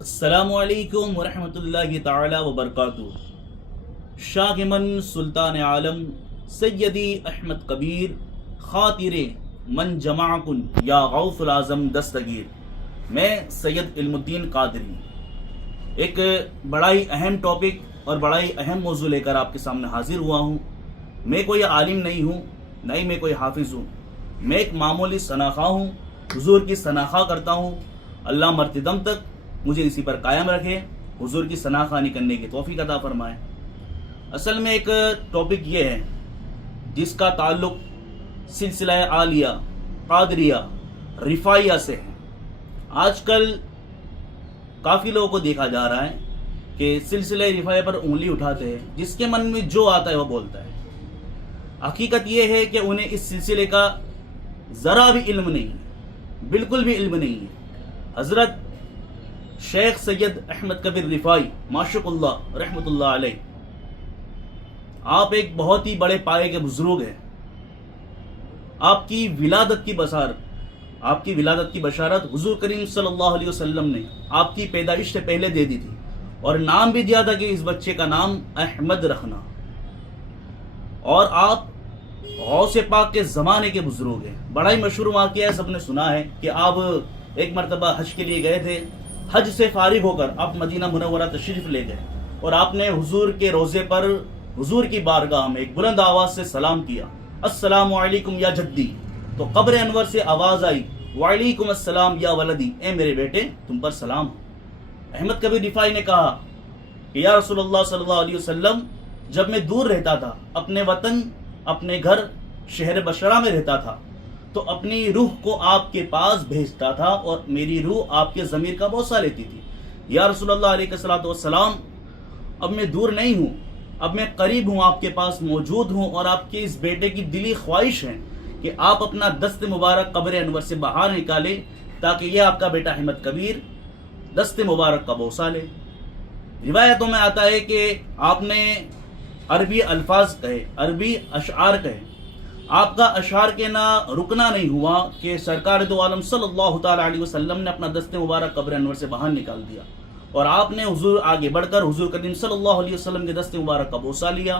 السلام علیکم ورحمۃ اللہ تعالی وبرکاتہ۔ شاہ من سلطان عالم سیدی احمد کبیر خاطر من جمع کن یا غوث العظم دستگیر۔ میں سید علم الدین قادری ایک بڑا ہی اہم ٹاپک اور بڑا ہی اہم موضوع لے کر آپ کے سامنے حاضر ہوا ہوں۔ میں کوئی عالم نہیں ہوں، نہ ہی میں کوئی حافظ ہوں، میں ایک معمولی شناخواہ ہوں، حضور کی شناخواہ کرتا ہوں۔ اللہ مرتدم تک مجھے اسی پر قائم رکھے، حضور کی شناخوانی کرنے کی توفیق عطا فرمائے۔ اصل میں ایک ٹاپک یہ ہے جس کا تعلق سلسلہ عالیہ قادریہ رفاعیہ سے ہے۔ آج کل کافی لوگوں کو دیکھا جا رہا ہے کہ سلسلہ رفاعیہ پر انگلی اٹھاتے ہیں، جس کے من میں جو آتا ہے وہ بولتا ہے۔ حقیقت یہ ہے کہ انہیں اس سلسلے کا ذرا بھی علم نہیں ہے، بالکل بھی علم نہیں ہے۔ حضرت شیخ سید احمد کبیر رفاعی معشوق اللہ رحمۃ اللہ علیہ، آپ ایک بہت ہی بڑے پائے کے بزرگ ہیں۔ آپ کی ولادت کی بشارت حضور کریم صلی اللہ علیہ وسلم نے آپ کی پیدائش سے پہلے دے دی تھی، اور نام بھی دیا تھا کہ اس بچے کا نام احمد رکھنا۔ اور آپ غوث پاک کے زمانے کے بزرگ ہیں۔ بڑا ہی مشہور واقعہ ہے، سب نے سنا ہے کہ آپ ایک مرتبہ حج کے لیے گئے تھے۔ حج سے فارغ ہو کر آپ مدینہ منورہ تشریف لے گئے، اور آپ نے حضور کے روضے پر حضور کی بارگاہ میں ایک بلند آواز سے سلام کیا، السلام علیکم یا جدی۔ تو قبر انور سے آواز آئی، وعلیکم السلام یا ولدی، اے میرے بیٹے تم پر سلام۔ احمد کبیر رفاعی نے کہا کہ یا رسول اللہ صلی اللہ علیہ وسلم، جب میں دور رہتا تھا، اپنے وطن، اپنے گھر شہر بشرہ میں رہتا تھا، تو اپنی روح کو آپ کے پاس بھیجتا تھا، اور میری روح آپ کے ضمیر کا بوسہ لیتی تھی۔ یا رسول اللہ علیہ السلام، اب میں دور نہیں ہوں، اب میں قریب ہوں، آپ کے پاس موجود ہوں، اور آپ کے اس بیٹے کی دلی خواہش ہے کہ آپ اپنا دست مبارک قبر انور سے باہر نکالیں، تاکہ یہ آپ کا بیٹا احمد کبیر دست مبارک کا بوسہ لے۔ روایتوں میں آتا ہے کہ آپ نے عربی الفاظ کہے، عربی اشعار کہے۔ آپ کا اشعار کے نہ رکنا نہیں ہوا کہ سرکار دو عالم صلی اللہ تعالی علیہ وسلم نے اپنا دست مبارک قبر انور سے باہر نکال دیا، اور آپ نے حضور آگے بڑھ کر حضور کریم صلی اللہ علیہ وسلم کے دست مبارک کا بوسہ لیا،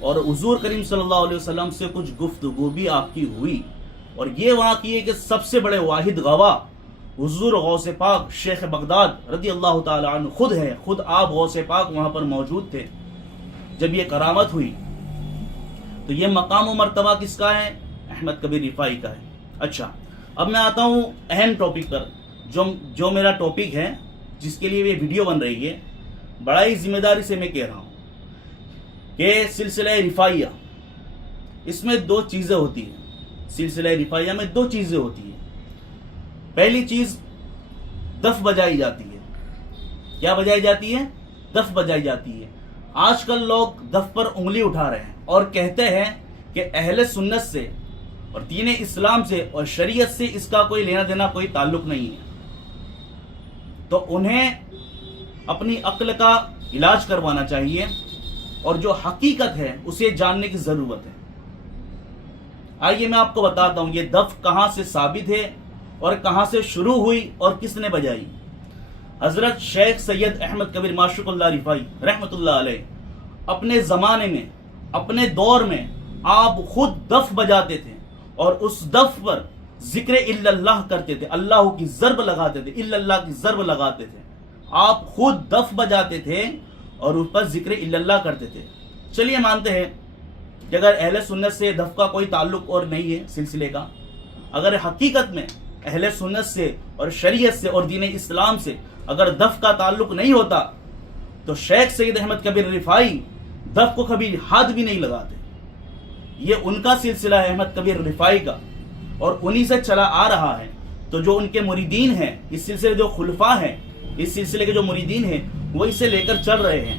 اور حضور کریم صلی اللہ علیہ وسلم سے کچھ گفتگو بھی آپ کی ہوئی۔ اور یہ وہاں کی ہے کہ سب سے بڑے واحد گواہ حضور غوث پاک شیخ بغداد رضی اللہ تعالی عنہ خود ہے، خود آپ غوث پاک وہاں پر موجود تھے جب یہ کرامت ہوئی۔ تو یہ مقام و مرتبہ کس کا ہے؟ احمد کبیر رفاعی کا ہے۔ اچھا، اب میں آتا ہوں اہم ٹاپک پر، جو میرا ٹاپک ہے، جس کے لیے یہ ویڈیو بن رہی ہے۔ بڑا ہی ذمہ داری سے میں کہہ رہا ہوں کہ سلسلہ رفاعیہ، اس میں دو چیزیں ہوتی ہیں۔ سلسلہ رفاعیہ میں دو چیزیں ہوتی ہیں۔ پہلی چیز دف بجائی جاتی ہے۔ کیا بجائی جاتی ہے؟ دف بجائی جاتی ہے۔ آج کل لوگ دف پر انگلی اٹھا رہے ہیں اور کہتے ہیں کہ اہل سنت سے اور دین اسلام سے اور شریعت سے اس کا کوئی لینا دینا، کوئی تعلق نہیں ہے۔ تو انہیں اپنی عقل کا علاج کروانا چاہیے، اور جو حقیقت ہے اسے جاننے کی ضرورت ہے۔ آئیے میں آپ کو بتاتا ہوں یہ دف کہاں سے ثابت ہے اور کہاں سے شروع ہوئی اور کس نے بجائی۔ حضرت شیخ سید احمد کبیر معشوق اللہ رفاعی رحمۃ اللہ علیہ اپنے زمانے میں، اپنے دور میں آپ خود دف بجاتے تھے، اور اس دف پر ذکر الا اللہ کرتے تھے، اللہ کی ضرب لگاتے تھے، الا اللہ کی ضرب لگاتے تھے۔ آپ خود دف بجاتے تھے اور اس پر ذکر الا اللہ کرتے تھے۔ چلیے مانتے ہیں کہ اگر اہل سنت سے دف کا کوئی تعلق اور نہیں ہے سلسلے کا، اگر حقیقت میں اہل سنت سے اور شریعت سے اور دین اسلام سے اگر دف کا تعلق نہیں ہوتا، تو شیخ سید احمد کبیر رفاعی دف کو کبھی ہاتھ بھی نہیں لگاتے۔ یہ ان کا سلسلہ ہے احمد کبیر رفاعی کا، اور انہی سے چلا آ رہا ہے۔ تو جو ان کے مریدین ہیں، اس سلسلے جو خلفاء ہیں، اس سلسلے کے جو مریدین ہیں، وہ اسے لے کر چل رہے ہیں۔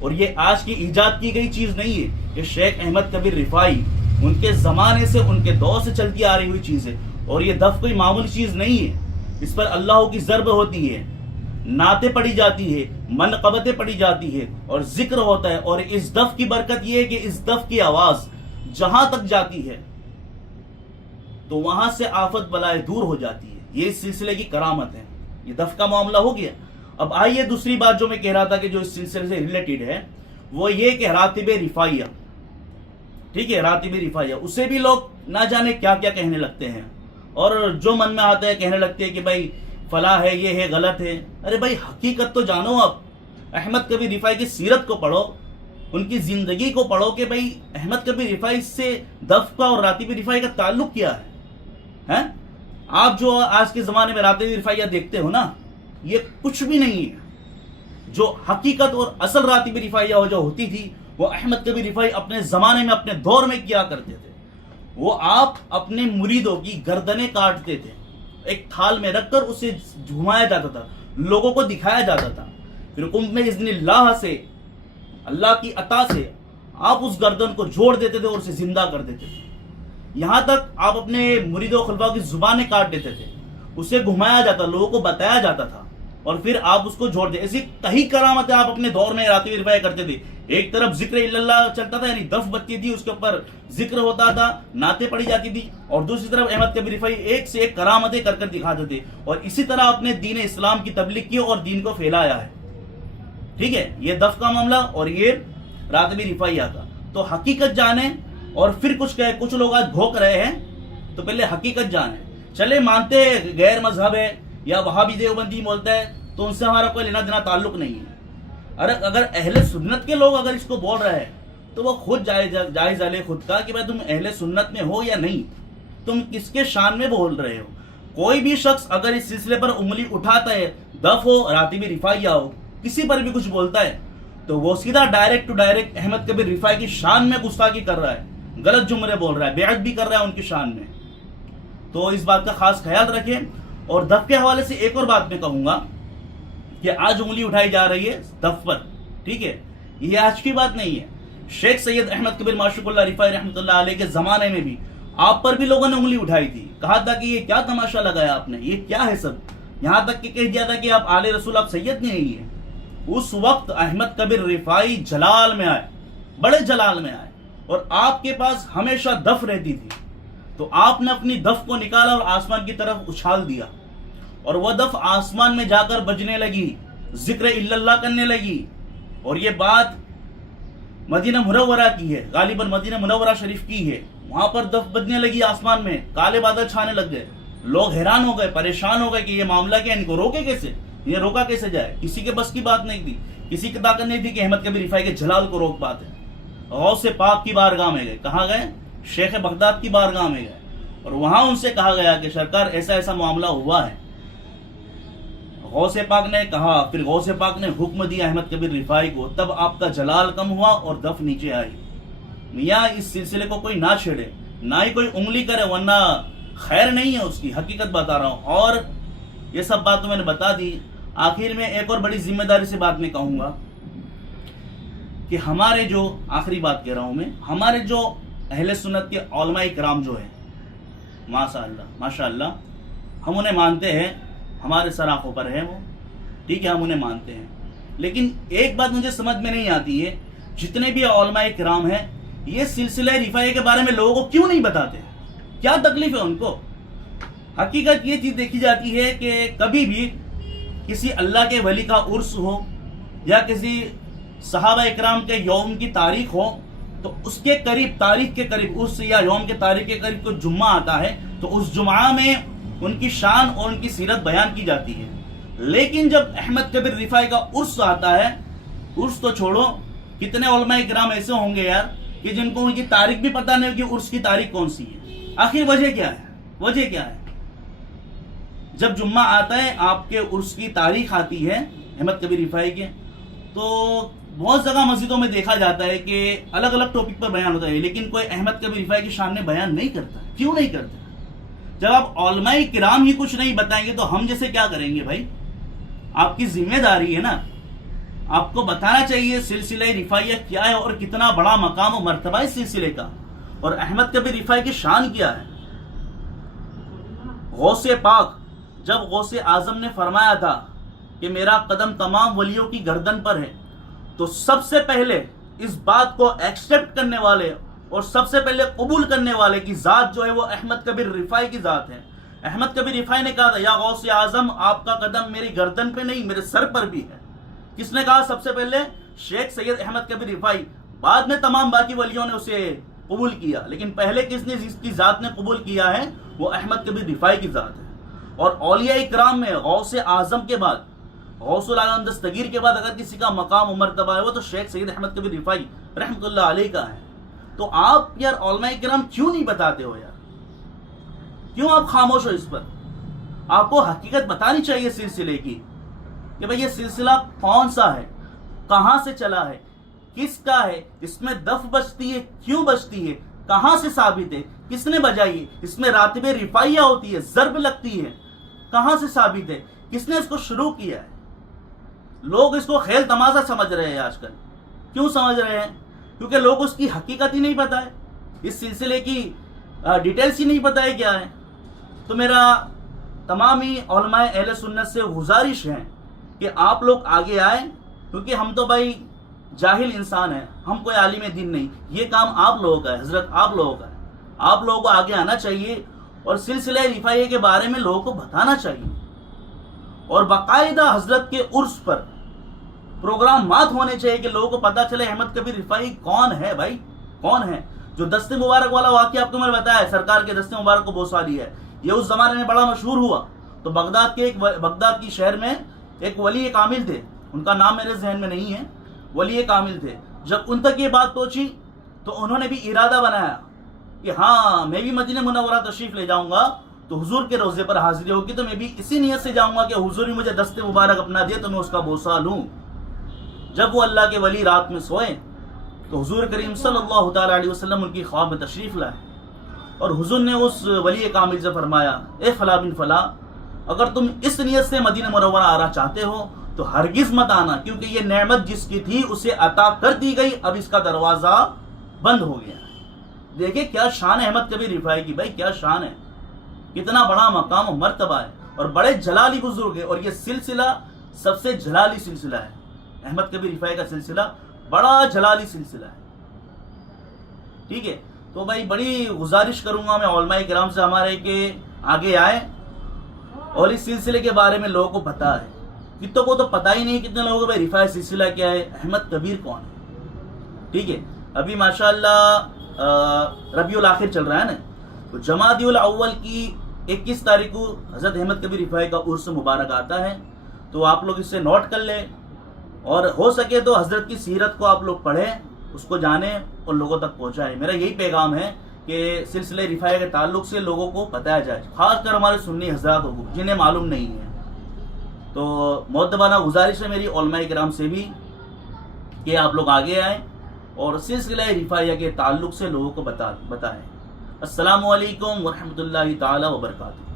اور یہ آج کی ایجاد کی گئی چیز نہیں ہے، یہ شیخ احمد کبیر رفاعی ان کے زمانے سے، ان کے دور سے چلتی آ رہی ہوئی چیز ہے۔ اور یہ دف کوئی معمولی چیز نہیں ہے، اس پر اللہ کی ضرب ہوتی ہے، نعتیں پڑھی جاتی ہے، منقبتیں پڑھی جاتی ہے، اور ذکر ہوتا ہے۔ اور اس دف کی برکت یہ ہے کہ اس دف کی آواز جہاں تک جاتی ہے تو وہاں سے آفت بلائے دور ہو جاتی ہے۔ یہ اس سلسلے کی کرامت ہے۔ یہ دف کا معاملہ ہو گیا۔ اب آئیے دوسری بات جو میں کہہ رہا تھا کہ جو اس سلسلے سے ریلیٹڈ ہے وہ یہ کہ راتب رفاعیہ، ٹھیک ہے، راتب رفاعیہ اسے بھی لوگ نہ جانے کیا کیا کہنے لگتے ہیں، اور جو من میں آتا ہے کہنے لگتے ہیں کہ بھائی فلاں ہے، یہ ہے، غلط ہے۔ ارے بھائی حقیقت تو جانو، اب احمد کبیر رفاعی کی سیرت کو پڑھو، ان کی زندگی کو پڑھو کہ بھائی احمد کبیر رفاعی سے دف کا اور راتب رفاعی کا تعلق کیا ہے۔ آپ جو آج کے زمانے میں راتب رفاعیہ دیکھتے ہو نا، یہ کچھ بھی نہیں ہے۔ جو حقیقت اور اصل راتب رفاعیہ جو ہوتی تھی وہ احمد کبیر رفاعی اپنے زمانے میں اپنے دور میں کیا کرتے تھے۔ وہ آپ اپنے مریدوں کی گردنیں کاٹتے تھے، ایک تھال میں رکھ کر اسے گھمایا جاتا تھا، لوگوں کو دکھایا جاتا تھا، پھر حکم میں اذن اللہ سے، اللہ کی عطا سے آپ اس گردن کو جوڑ دیتے تھے اور اسے زندہ کر دیتے تھے۔ یہاں تک آپ اپنے مرید و خلفاء کی زبانیں کاٹ دیتے تھے، اسے گھمایا جاتا، لوگوں کو بتایا جاتا تھا، اور پھر آپ اس کو جوڑ دے۔ ایسی کئی کرامتیں آپ اپنے دور میں راتب رفاعی کرتے تھے۔ ایک طرف ذکر اللہ چلتا تھا، یعنی دف بجتی تھی، اس کے اوپر ذکر ہوتا تھا، نعتیں پڑھی جاتی تھی، اور دوسری طرف احمد کبیر رفاعی ایک سے ایک کرامتیں کر کر دکھاتے تھے، اور اسی طرح اپنے دین اسلام کی تبلیغ کی اور دین کو پھیلایا ہے۔ ٹھیک ہے، یہ دف کا معاملہ اور یہ راتب رفاعیہ کا۔ تو حقیقت جانیں، اور پھر کچھ لوگ آج بھوک رہے ہیں تو پہلے حقیقت جانیں۔ چلے مانتے ہیں غیر مذہب ہے یا وہابی دیوبندی بولتا ہے تو ان سے ہمارا کوئی لینا دینا تعلق نہیں ہے۔ اگر اہل سنت کے لوگ اگر اس کو بول رہے ہیں تو وہ خود جائزہ لے خود کا کہ بھائی تم اہل سنت میں ہو یا نہیں، تم کس کے شان میں بول رہے ہو۔ کوئی بھی شخص اگر اس سلسلے پر انگلی اٹھاتا ہے، دف ہو، راتب رفاعیہ ہو، کسی پر بھی کچھ بولتا ہے تو وہ سیدھا ڈائریکٹ ٹو ڈائریکٹ احمد کبیر رفاعی کی شان میں گستاخی کر رہا ہے، غلط جملے بول رہا ہے، بیعت بھی کر رہا ہے ان کی شان میں۔ تو اس بات کا خاص خیال رکھیں۔ اور دف کے حوالے سے ایک اور بات میں کہوں گا کہ آج انگلی اٹھائی جا رہی ہے دف پر، ٹھیک ہے، یہ آج کی بات نہیں ہے۔ شیخ سید احمد کبیر معشوق اللہ رفاعی رحمۃ اللہ علیہ کے زمانے میں بھی آپ پر بھی لوگوں نے انگلی اٹھائی تھی، کہا تھا کہ یہ کیا تماشا لگایا آپ نے، یہ کیا ہے سب، یہاں تک کہ کہہ دیا تھا کہ آپ آل رسول، آپ سید نہیں ہیں۔ اس وقت احمد کبیر رفاعی جلال میں آئے، بڑے جلال میں آئے، اور آپ کے پاس ہمیشہ دف رہتی تھی، تو آپ نے اپنی دف کو نکالا اور آسمان کی طرف اچھال دیا، اور وہ دف آسمان میں جا کر بجنے لگی، ذکر اللہ کرنے لگی۔ اور یہ بات مدینہ منورہ کی ہے، غالباً مدینہ منورہ شریف کی ہے، وہاں پر دف بجنے لگی آسمان میں، کالے بادل چھانے لگ گئے، لوگ حیران ہو گئے، پریشان ہو گئے کہ یہ معاملہ کیا، ان کو روکے کیسے، یہ روکا کیسے جائے۔ کسی کے بس کی بات نہیں تھی، کسی کی طاقت نہیں تھی کہ احمد کبیر رفاعی کے جلال کو روک پاتے۔ غوث پاک کی بارگاہ میں گئے، کہاں گئے؟ شیخ بغداد کی بارگاہ میں گئے، اور وہاں ان سے کہا گیا کہ سرکار ایسا ایسا معاملہ ہوا ہے۔ غوث پاک نے کہا، پھر غوث پاک نے حکم دیا احمد کبیر رفاعی کو، تب آپ کا جلال کم ہوا اور دف نیچے آئی۔ میاں اس سلسلے کو کوئی نہ چھیڑے، نہ ہی کوئی انگلی کرے، ورنہ خیر نہیں ہے اس کی، حقیقت بتا رہا ہوں۔ اور یہ سب بات تو میں نے بتا دی۔ آخر میں ایک اور بڑی ذمہ داری سے بات میں کہوں گا کہ ہمارے جو، آخری بات کہہ رہا ہوں میں، ہمارے جو اہل سنت کے علماء کرام جو ہیں، ماشاء اللہ ہم انہیں مانتے ہیں، ہمارے سر آنکھوں پر ہے وہ، ٹھیک ہے، ہم انہیں مانتے ہیں، لیکن ایک بات مجھے سمجھ میں نہیں آتی ہے، جتنے بھی علماء کرام ہیں یہ سلسلہ رفاعی کے بارے میں لوگوں کو کیوں نہیں بتاتے؟ کیا تکلیف ہے ان کو؟ حقیقت یہ چیز دیکھی جاتی ہے کہ کبھی بھی کسی اللہ کے ولی کا عرس ہو یا کسی صحابہ اکرام کے یوم کی تاریخ ہو تو اس کے قریب، تاریخ کے قریب، عرس یا یوم کے تاریخ کے قریب کوئی جمعہ آتا ہے تو اس جمعہ میں ان کی شان اور ان کی سیرت بیان کی جاتی ہے۔ لیکن جب احمد کبیر رفاعی کا عرس آتا ہے، عرس تو چھوڑو، کتنے علماء کرام ایسے ہوں گے یار کہ جن کو ان کی تاریخ بھی پتہ نہیں ہوگی عرس کی تاریخ کون سی ہے۔ آخر وجہ کیا ہے؟ وجہ کیا ہے؟ جب جمعہ آتا ہے، آپ کے عرس کی تاریخ آتی ہے احمد کبیر رفاعی کے، تو بہت جگہ مسجدوں میں دیکھا جاتا ہے کہ الگ الگ ٹاپک پر بیان ہوتا ہے، لیکن کوئی احمد کبیر رفاعی کی شان میں بیان نہیں کرتا۔ کیوں نہیں کرتا؟ جب آپ علماء کرام ہی کچھ نہیں بتائیں گے تو ہم جیسے کیا کریں گے بھائی؟ آپ کی ذمہ داری ہے نا، آپ کو بتانا چاہیے سلسلہ رفاعیہ کیا ہے اور کتنا بڑا مقام و مرتبہ اس سلسلے کا، اور احمد کبیر رفاعی کی شان کیا ہے۔ غوث پاک، جب غوث اعظم نے فرمایا تھا کہ میرا قدم تمام ولیوں کی گردن پر ہے، تو سب سے پہلے اس بات کو ایکسپٹ کرنے والے اور سب سے پہلے قبول کرنے والے کی ذات جو ہے وہ احمد کبیر رفاعی کی ذات ہے۔ احمد کبیر رفاعی نے کہا تھا یا غوث اعظم آپ کا قدم میری گردن پہ نہیں میرے سر پر بھی ہے. کس نے کہا؟ سب سے پہلے شیخ سید احمد کبیر رفاعی. بعد میں تمام باقی ولیوں نے اسے قبول کیا، لیکن پہلے کس نے جس کی ذات نے قبول کیا ہے وہ احمد کبیر رفاعی کی ذات ہے. اور اولیاء اکرام میں غوث اعظم کے بعد، غوث العالم دستگیر کے بعد اگر کسی کا مقام و مرتبہ ہے وہ تو شیخ سید احمد کبیر رفاعی رحمۃ اللہ علیہ کا ہے. تو آپ یار علماء کرام کیوں نہیں بتاتے ہو یار؟ کیوں آپ خاموش ہو اس پر؟ آپ کو حقیقت بتانی چاہیے سلسلے کی کہ بھئی یہ سلسلہ کون سا ہے، کہاں سے چلا ہے، کس کا ہے، اس میں دف بجتی ہے، کیوں بجتی ہے، کہاں سے ثابت ہے، کس نے بجائی ہے، اس میں راتب رفاعیہ ہوتی ہے، ضرب لگتی ہے، کہاں سے ثابت ہے، کس نے اس کو شروع کیا ہے؟ لوگ اس کو کھیل تماشا سمجھ رہے ہیں آج کل. کیوں سمجھ رہے ہیں؟ کیونکہ لوگ اس کی حقیقت ہی نہیں پتا ہے، اس سلسلے کی ڈیٹیلز ہی نہیں پتا ہے کیا ہے. تو میرا تمامی علماء اہل سنت سے گزارش ہے کہ آپ لوگ آگے آئیں، کیونکہ ہم تو بھائی جاہل انسان ہیں، ہم کوئی عالم دین نہیں. یہ کام آپ لوگوں کا ہے حضرت، آپ لوگوں کا ہے. آپ لوگوں کو آگے آنا چاہیے اور سلسلہ رفاعیہ کے بارے میں لوگوں کو بتانا چاہیے، اور باقاعدہ حضرت کے عرس پر پروگرامات ہونے چاہیے کہ لوگوں کو پتا چلے احمد کبیر رفاعی کون ہے بھائی، کون ہے. جو دست مبارک والا واقعہ آپ کو میں نے بتایا ہے، سرکار کے دست مبارک کو بوسہ لیا ہے، یہ اس زمانے میں بڑا مشہور ہوا. تو بغداد کی شہر میں ایک ولی کامل تھے، ان کا نام میرے ذہن میں نہیں ہے، ولی کامل تھے. جب ان تک یہ بات پہنچی تو انہوں نے بھی ارادہ بنایا کہ ہاں میں بھی مدینہ منورہ تشریف لے جاؤں گا تو حضور کے روضے پر حاضری ہوگی، تو میں بھی اسی نیت سے جاؤں گا کہ حضور نے مجھے دست مبارک اپنا دے تو میں اس کا بوسہ لوں. جب وہ اللہ کے ولی رات میں سوئے تو حضور کریم صلی اللہ تعالی علیہ وسلم ان کی خواب میں تشریف لائے، اور حضور نے اس ولی کامل سے فرمایا اے فلاں بن فلاں، اگر تم اس نیت سے مدینہ منورہ آنا چاہتے ہو تو ہرگز مت آنا، کیونکہ یہ نعمت جس کی تھی اسے عطا کر دی گئی، اب اس کا دروازہ بند ہو گیا. دیکھیں کیا شان ہے احمد کبیر رفاعی کی، بھائی کیا شان ہے، کتنا بڑا مقام و مرتبہ ہے، اور بڑے جلالی بزرگ ہے. اور یہ سلسلہ سب سے جلالی سلسلہ ہے، احمد کبیر رفاعی کا سلسلہ بڑا جلالی سلسلہ ہے. ٹھیک ہے، تو بھائی بڑی گزارش کروں گا میں علماء کرام سے ہمارے کہ آگے آئیں اور اس سلسلے کے بارے میں لوگوں کو پتا ہے. کتوں کو تو پتا ہی نہیں، کتنے لوگوں کو بھائی رفاعی سلسلہ کیا ہے، احمد کبیر کون ہے. ٹھیک ہے، ابھی ماشاءاللہ ربیع الاخر چل رہا ہے نا، تو جمادی الاول کی 21 تاریخ کو حضرت احمد کبیر رفاعی کا عرس مبارک آتا ہے. تو آپ لوگ اس سے نوٹ کر لیں، اور ہو سکے تو حضرت کی سیرت کو آپ لوگ پڑھیں، اس کو جانیں اور لوگوں تک پہنچائیں. میرا یہی پیغام ہے کہ سلسلہ رفاعی کے تعلق سے لوگوں کو بتایا جائے، خاص کر ہمارے سنی حضرات کو جنہیں معلوم نہیں ہے. تو مؤدبانہ گزارش ہے میری علماء کرام سے بھی کہ آپ لوگ آگے آئیں اور سلسلہ رفاعیہ کے تعلق سے لوگوں کو بتائیں. السلام علیکم ورحمۃ اللہ تعالی وبرکاتہ.